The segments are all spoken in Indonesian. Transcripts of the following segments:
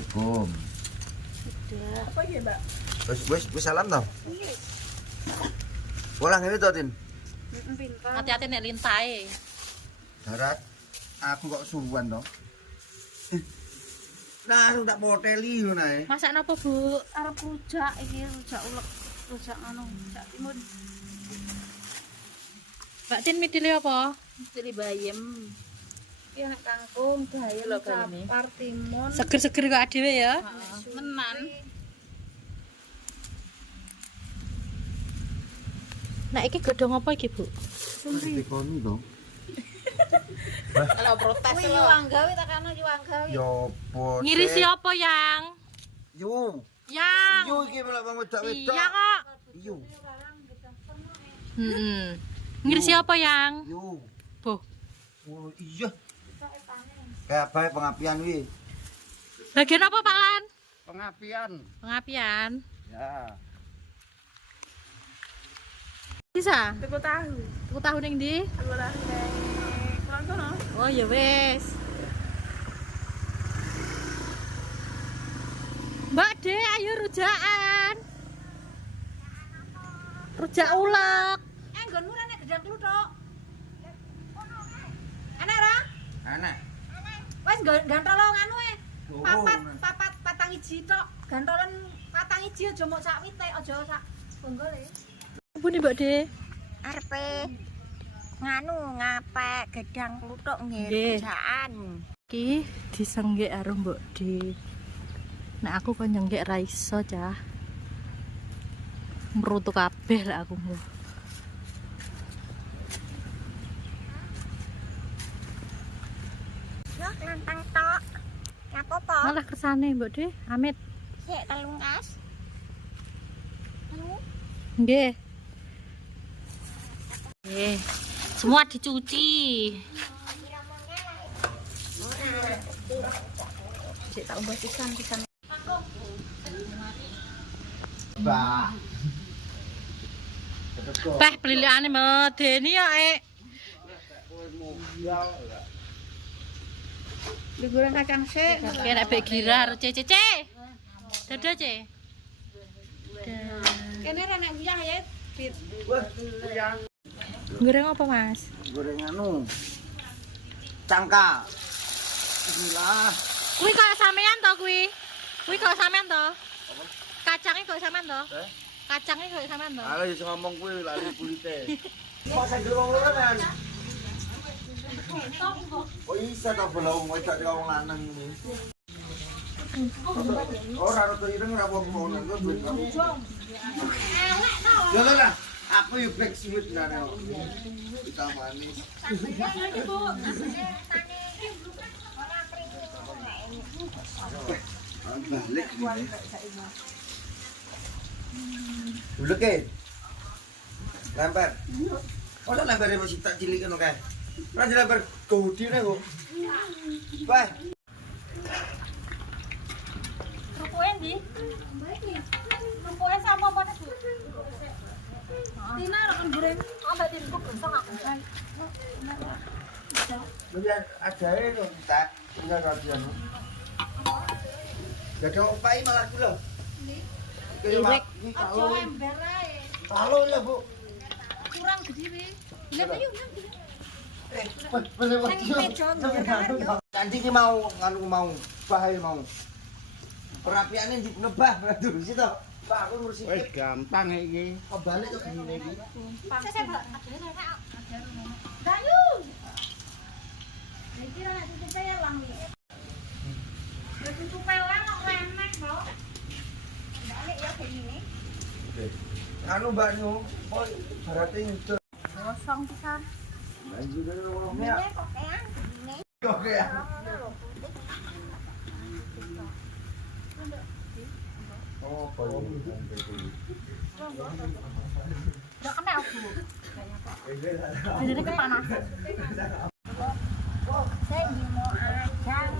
Assalamualaikum. Udah. Apa ya, Mbak? Wis salam toh? Pulang ini toh, Tin. Hati-hati nek lintahe. Darat aku kok suwan toh. Nah, aku tak poteli ngono ae. Masak napa, Bu? Arep rujak iki, rujak ulek, rujak anu, rujak timun. Mbak Tin midile apa? Cili bayem. Iki nek kangkung, bayem, Lho, bayem. capar, timun. Seger-seger kok dhewe ya. Menan. Nah, iki godhong apa iki, Bu? Sumri kono dong. Kalau protes Kuwi yuwang gawe tak ana yuwang gawe. Yo po. ngirisi apa, Yang? Yu. Yang. Yu iki malah wong wedok-wedok. Iya kok. Yu. Ngirisi apa, Yang? Yu. Bu. Oh iya. Kayak bae pengapian wi. Bagian apa, Pak Lan? Pengapian. Pengapian. Ya. Bisa? Tuku tahu. Tuku tahu ning ndi? Aku lah kurang kono. Oh, ya wis. Mbak De, ayo rujakan. Rujak ulek. Nggonmu rene gedang kluthuk. Ana ra? Anak. Wes gantolo nganu e. Oh, Papat patang iji tok. Gantolan patang iji aja mok sak wite, aja sak bonggole. Apa nih Mbak De? Arepe nganu ngapek gedang kluthuk nggih Nggih. rujakan. Iki disenggek karo Mbak De. Nek aku kok nyenggek ra iso, Cah. Mrutu kabeh lah aku. Yo lantang tok. Ngapopo? Malah kersane Mbak De, amit. Sik telung kas. Nggih. Nggih. Semua dicuci. Cek tak umbah pisan. Bah. Peh pelilikane medeni ya, Digoreng kacang sik. Kira bek girar, Cece. Dadah, Ce. Kene ra nek uyah ya. Dit. Wah, yang Goreng apa, Mas? goreng anu. Cangka. Bismillah. Kuwi kaya sampean to kuwi. Kuwi kaya sampean to. Kacangnya kaya sampean to. Kacangnya kaya sampean to. Ala iso ngomong kuwi lali kulite. Kok sing wong loro kan? Oh isa ta belum wedok karo wong lanang ini. Ora ora ireng ora wong ngono kok duit kamu. Ya lah, aku yo black sweet nane. Kita manis. Balik. Ulek e. Lempar. Ora lempar masih tak cilik ngono kae. Ora dilempar godine kok. Wah. Rupuke ndi? Rupuke sama apa nek, Bu? Tina ra kan goreng. Ambek timku gosong aku. Lihat ajae to kita punya kajian. Gak ada opai malah kula. Iwek. Aja ember ae. Halo ya, Bu. Kurang gede wi. Lihat yuk. Boleh Nanti ki mau nganu mau bahaya mau. Perapiane di nebah aduh situ. Pak aku ngurusi. Wis gampang iki. Kok balik kok gini iki. Saya Mbak. Dayu. Iki ra tutupe ya lang wi. Nek tutupe lang kok enek, Mbok. Balik ya begini. Anu Mbak Nyu, oh berarti itu. Kosong pisan. Lanjut dari ngomongnya. Ini kok kayak gini. Oke ya. Oh, kalau Udah kena aku. Jadi kepanasan. Saya mau ajang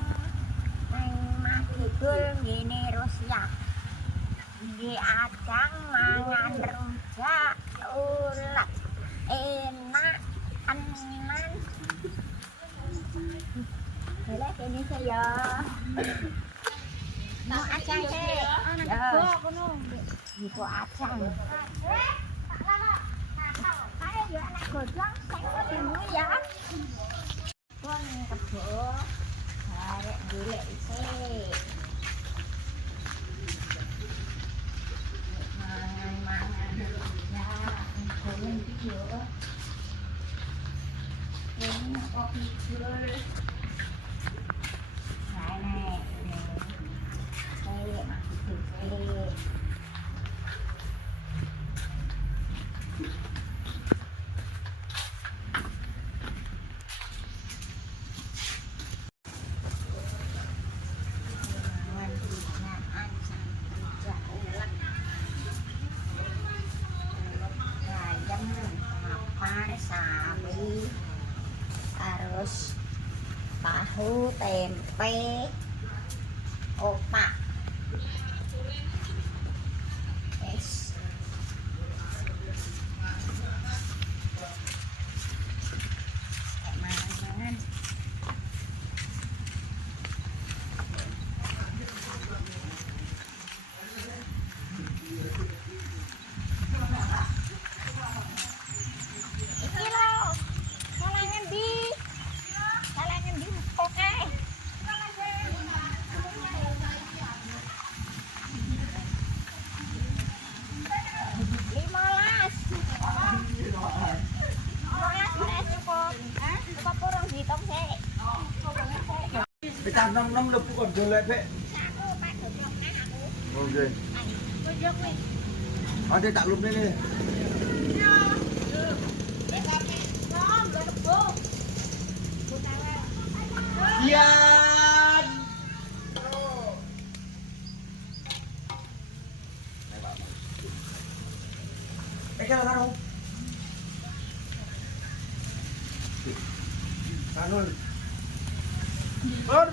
nang Madidul ngene Rusia. Di ajang mangan rujak ulek enak tenan. Boleh ini saya. kono. Iku acang. Ayo ya anak godhong sing dulu ya. Kon kebo. Arek golek isih. Mangan. Ya, kono iki yo. Ini kopi jul. Nek. Saya masih kecil. Harus tahu tempe otak es mangan iki lho kalangan di oke ไปตามน้ำเลยก่อนเดินเลยเพ่โอเคเอาเดี๋ยวตักลุมได้เลยยันไอ้แค่เราทำนู่นเฮ้ย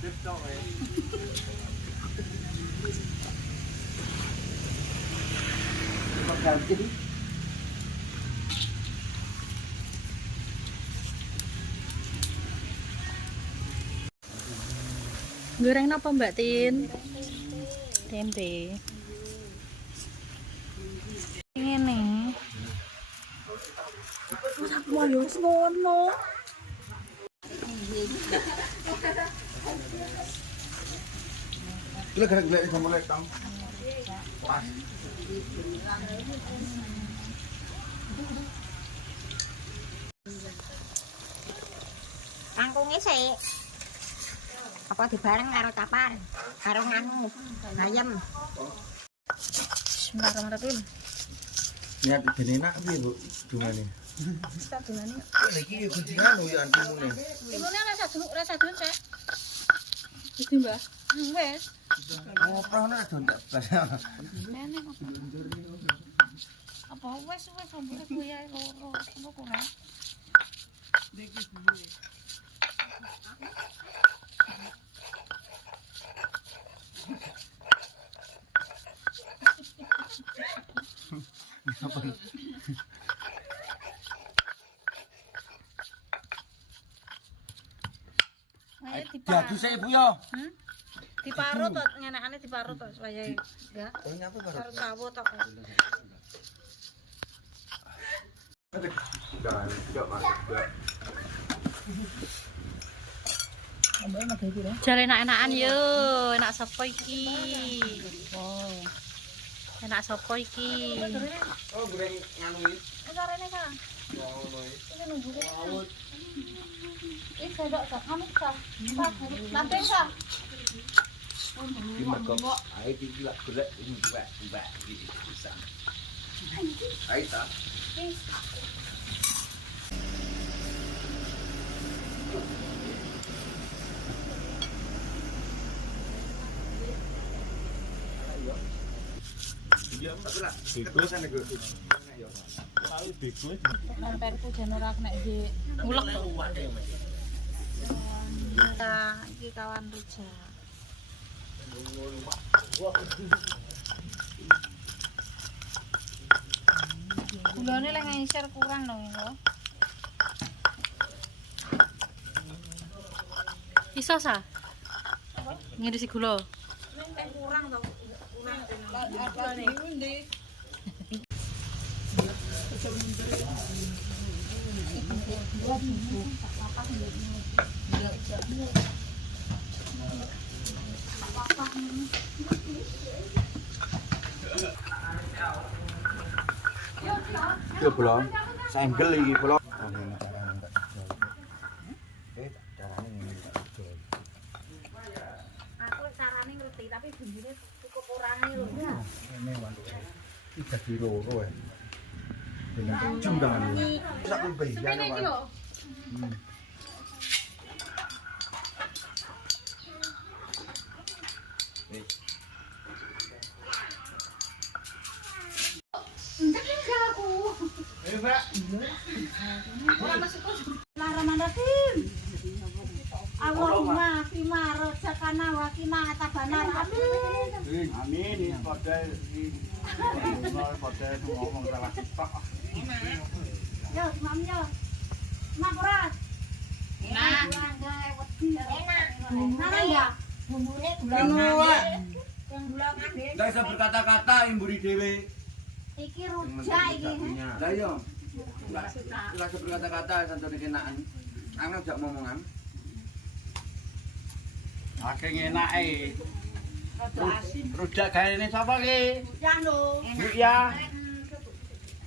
เด็กจ้องเลยมาแข่งกิน Goreng apa Mbak Tin? Tempe. Ngene. Wah, yo ngono. Kita gerak-gerak sama lekang. Pas. Kangkunge sik. Apa dibareng karo tapar? Karo nganu, ayam. Bismillahirrahmanirrahim. Niat ben enak piye, Bu? Dungane. Kita dungane. Iki yo guntingan yo antimune. Timune rasa dun, Cek. Iki, Mbah. Wes. Ngoprono ado ndak blas. Mene apa wes sambune goyahe loro. Ngono kok, Mas. Diadu sik Bu yo. Diparut tok ngenekane diparut tok supaya enggak. Oh nyapa baru. Karo sawo tok. Dan enggak masuk. Jar enak-enakan yo, enak sapa iki? Enak sapa iki? Oh, goreng nganu iki. Carane kan. Ngono iki. Ini nunggu deh. Ini sendok sak, kamu sak. Nanti sak. Lima kok. Ayo iki lak golek mbak iki bisa. Ayo ta. Iya, tapi lah. Bego sana go. Tahu bego. Nemperku jan ora kena iki ngulek. Nah, iki kawan rujak. Gulane lek ngisir kurang dong lho. Iso sa? Ngirisi gula. kurang to. Kurang. Yo belum. Senggel iki belum. Aku carane ngerti tapi bumbune cukup kurangnya lho. Iki dadi loro ya. Dengan jumlah ini. Sak kuwi Semene iki lho. Entek enggak aku. Mbak. Ora masukku. Bismillahirrahmanirrahim. Allahumma qina razaqana wa qina adzabannar. Amin. Amin. Ini pada ngomong salah cepak. Yo, mam yo. Mapurat. Enak. Enak. Mana ya? Bumbune Gula. gula kabeh. Enggak bisa berkata-kata imburi dhewe. Iki rujak iki. Lah iya. Enggak bisa berkata-kata santune kenaan. Ana jak ngomongan. Saking enake. Rada asin. Rujak gaene sapa ki? Rujak lho. Bu ya.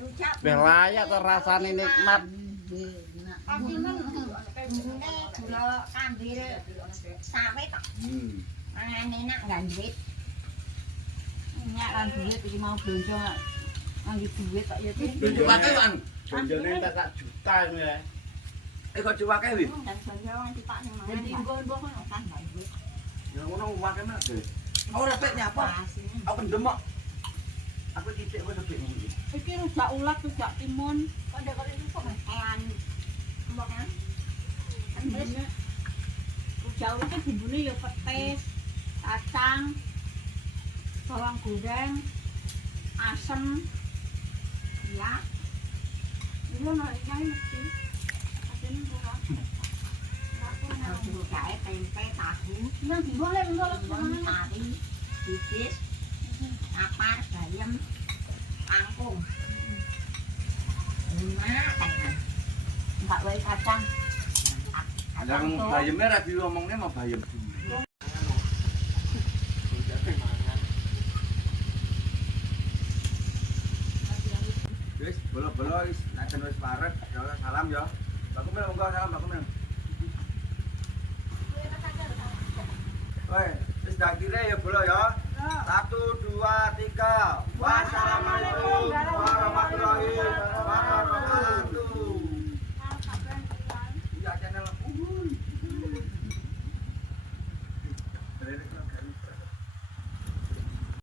Rujak. Beh layak to rasane nikmat. Asinan. Bumbune gula kambil sawit kok. Mangan enak nggak duit. Minyak lan duit iki mau blonjo nganggo duit kok ya. Blonjo akeh kan. Blonjone tak sak juta ngono ya. Kok cuwake wi? Dan blonjo wong tipak ning mangan. Jadi mbok kan nggak duit. Ya ngono wake mek deh. Ora pek nyapa. Aku pendem kok. Aku titik kok sepik ngono. iki rujak ulat, rujak timun. Kok ndek kok iso kan? Mbok kan. Rujak ulat kan bumbune ya petis, kacang, bawang goreng, asem. Ya. Ini ono iki mesti. Asine ora. Rujae tempe tahu. Nang boleh Bawang sari, bibis, kapar, bayam, kangkung. Enak. Mbak wae kacang. Yang bayemnya ra diomongnya mau bayem dulu. Wis, bolo-bolo wis nek wis parek, salam ya. Baku mel monggo salam baku mel. Woi, wis dak kire ya bolo ya. 1 2 3. Wassalamualaikum warahmatullahi wabarakatuh.